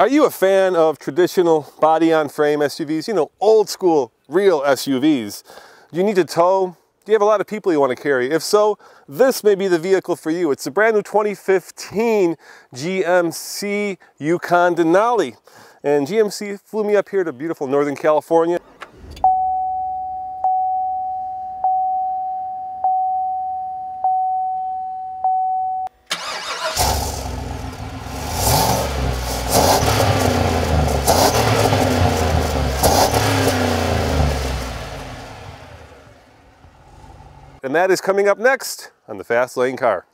Are you a fan of traditional body-on-frame SUVs? You know, old school, real SUVs. Do you need to tow? Do you have a lot of people you want to carry? If so, this may be the vehicle for you. It's a brand new 2015 GMC Yukon Denali. And GMC flew me up here to beautiful Northern California. And that is coming up next on the Fast Lane Car.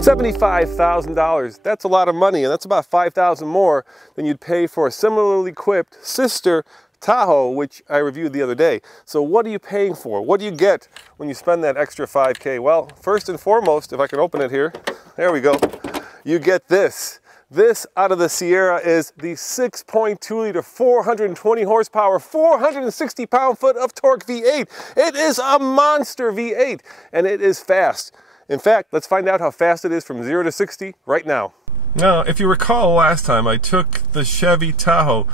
$75,000, that's a lot of money, and that's about $5,000 more than you'd pay for a similarly equipped sister Tahoe, which I reviewed the other day. So what are you paying for? What do you get when you spend that extra $5K? Well, first and foremost, if I can open it here, there we go, you get this. This out of the Sierra is the 6.2 liter, 420 horsepower, 460 pound-foot of torque V8. It is a monster V8, and it is fast. In fact, let's find out how fast it is from 0 to 60 right now. Now, if you recall last time, I took the Chevy Tahoe,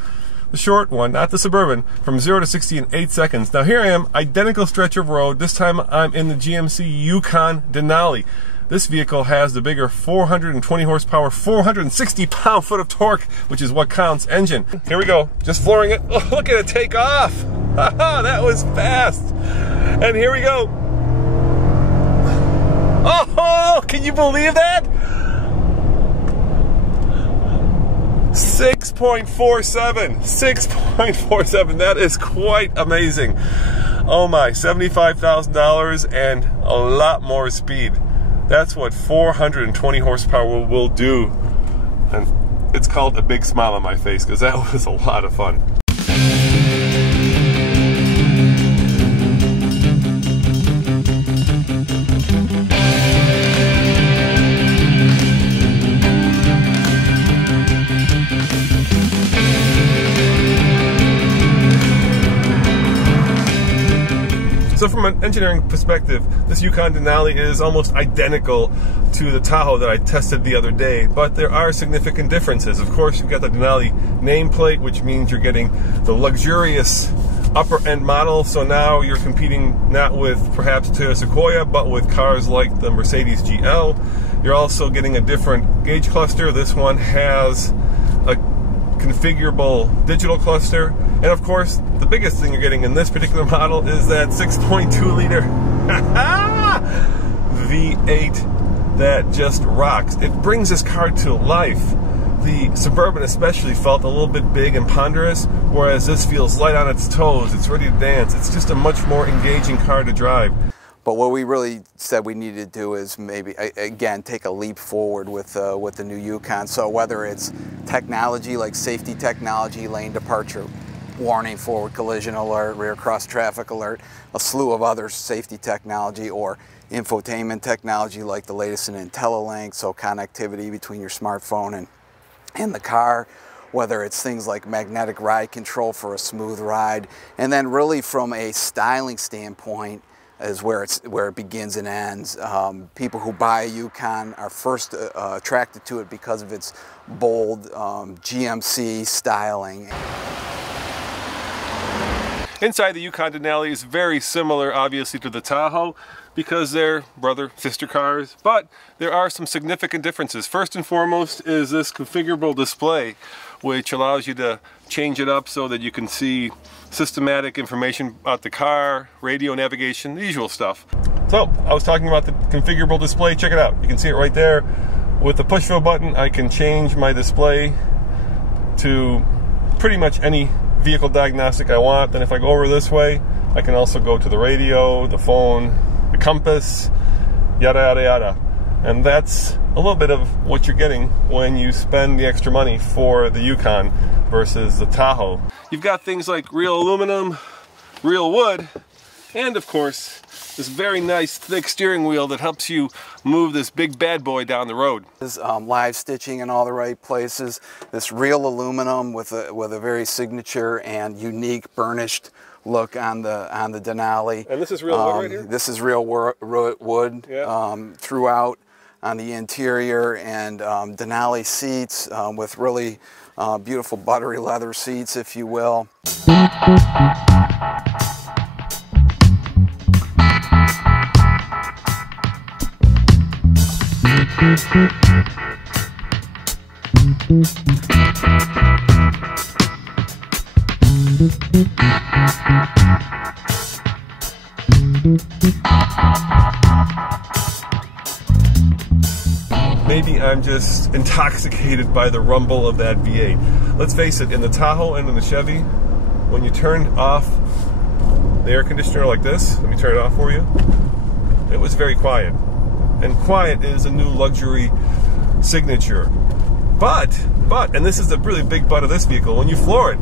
the short one, not the Suburban, from 0 to 60 in 8 seconds. Now here I am, identical stretch of road. This time I'm in the GMC Yukon Denali. This vehicle has the bigger 420 horsepower, 460 pound-foot of torque, which is what counts, engine. Here we go, just flooring it. Oh, look at it take off. That was fast. And here we go. Oh, can you believe that? 6.47, 6.47, that is quite amazing. Oh my, $75,000 and a lot more speed. That's what 420 horsepower will do. And it's called a big smile on my face because that was a lot of fun. So from an engineering perspective, this Yukon Denali is almost identical to the Tahoe that I tested the other day, but there are significant differences. Of course, you've got the Denali nameplate, which means you're getting the luxurious upper-end model, so now you're competing not with perhaps Toyota Sequoia, but with cars like the Mercedes GL. You're also getting a different gauge cluster. This one has a configurable digital cluster, and of course the biggest thing you're getting in this particular model is that 6.2 liter V8 that just rocks. It brings this car to life. The Suburban especially felt a little bit big and ponderous, whereas this feels light on its toes. It's ready to dance. It's just a much more engaging car to drive. But what we really said we needed to do is maybe, again, take a leap forward with the new Yukon. So whether it's technology like safety technology, lane departure warning, forward collision alert, rear cross traffic alert, a slew of other safety technology, or infotainment technology like the latest in IntelliLink, so connectivity between your smartphone and the car, whether it's things like magnetic ride control for a smooth ride, and then really from a styling standpoint, is where it begins and ends. People who buy a Yukon are first attracted to it because of its bold GMC styling. Inside the Yukon Denali is very similar, obviously, to the Tahoe because they're brother-sister cars, but there are some significant differences. First and foremost is this configurable display, which allows you to change it up so that you can see systematic information about the car, radio navigation, the usual stuff. So, I was talking about the configurable display. Check it out. You can see it right there. With the push-fill button, I can change my display to pretty much any vehicle diagnostic I want. Then if I go over this way, I can also go to the radio, the phone, the compass, yada yada yada. And that's a little bit of what you're getting when you spend the extra money for the Yukon versus the Tahoe. You've got things like real aluminum, real wood, and of course, this very nice thick steering wheel that helps you move this big bad boy down the road. This live stitching in all the right places. This real aluminum with a very signature and unique burnished look on the Denali. And this is real wood right here? This is real wood throughout on the interior, and Denali seats with really beautiful buttery leather seats, if you will. Maybe I'm just intoxicated by the rumble of that V8. Let's face it, in the Tahoe and in the Chevy, when you turn off the air conditioner like this, let me turn it off for you, it was very quiet. And quiet is a new luxury signature. But, and this is the really big but of this vehicle, when you floor it,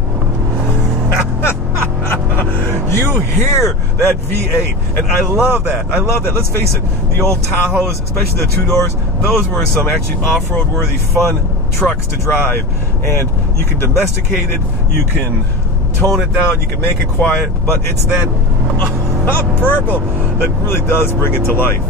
you hear that V8, and I love that. I love that. Let's face it, the old Tahoes, especially the 2-doors, those were some actually off-road worthy fun trucks to drive, and you can domesticate it, you can tone it down, you can make it quiet, but it's that purple that really does bring it to life.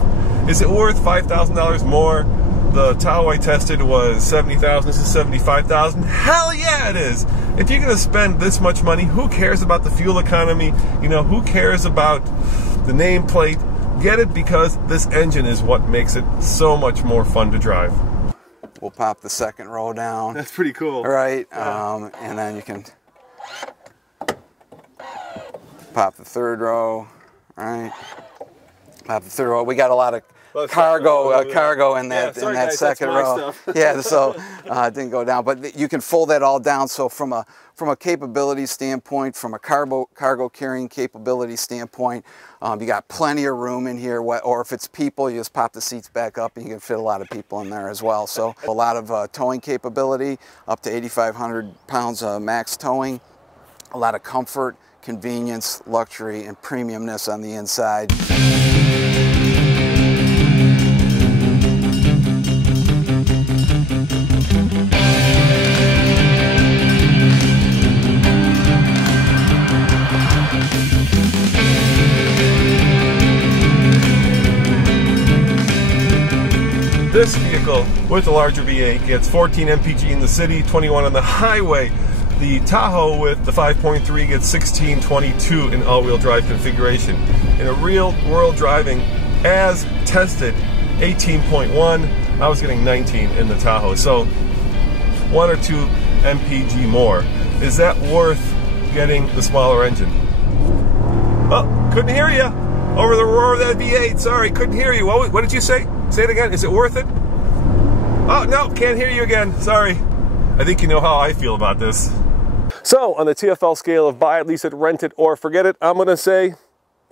Is it worth $5,000 more? The Tahoe I tested was $70,000. This is $75,000. Hell yeah, it is. If you're going to spend this much money, who cares about the fuel economy? You know, who cares about the nameplate? Get it, because this engine is what makes it so much more fun to drive. We'll pop the second row down. That's pretty cool. Right, and then you can pop the third row. Right, pop the third row. We got a lot of cargo in that guys, second row. Yeah, so it didn't go down, but you can fold that all down. So from a capability standpoint, from a cargo carrying capability standpoint, you got plenty of room in here. Or if it's people, you just pop the seats back up, and you can fit a lot of people in there as well. So a lot of towing capability, up to 8,500 pounds max towing. A lot of comfort, convenience, luxury, and premiumness on the inside. This vehicle with the larger V8 gets 14 MPG in the city, 21 on the highway. The Tahoe with the 5.3 gets 16, 22 in all-wheel drive configuration. In a real-world driving, as tested, 18.1. I was getting 19 in the Tahoe. So 1 or 2 MPG more. Is that worth getting the smaller engine? Oh, couldn't hear you. Over the roar of that V8. Sorry, couldn't hear you. What did you say? Say it again. Is it worth it? Oh, no, can't hear you again. Sorry. I think you know how I feel about this. So, on the TFL scale of buy it, lease it, rent it, or forget it, I'm going to say,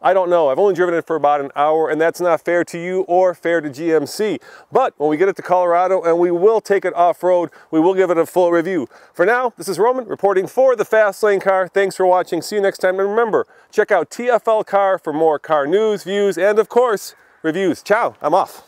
I don't know. I've only driven it for about an hour, and that's not fair to you or fair to GMC. But when we get it to Colorado and we will take it off-road, we will give it a full review. For now, this is Roman reporting for the Fast Lane Car. Thanks for watching. See you next time. And remember, check out TFL Car for more car news, views, and of course, reviews. Ciao. I'm off.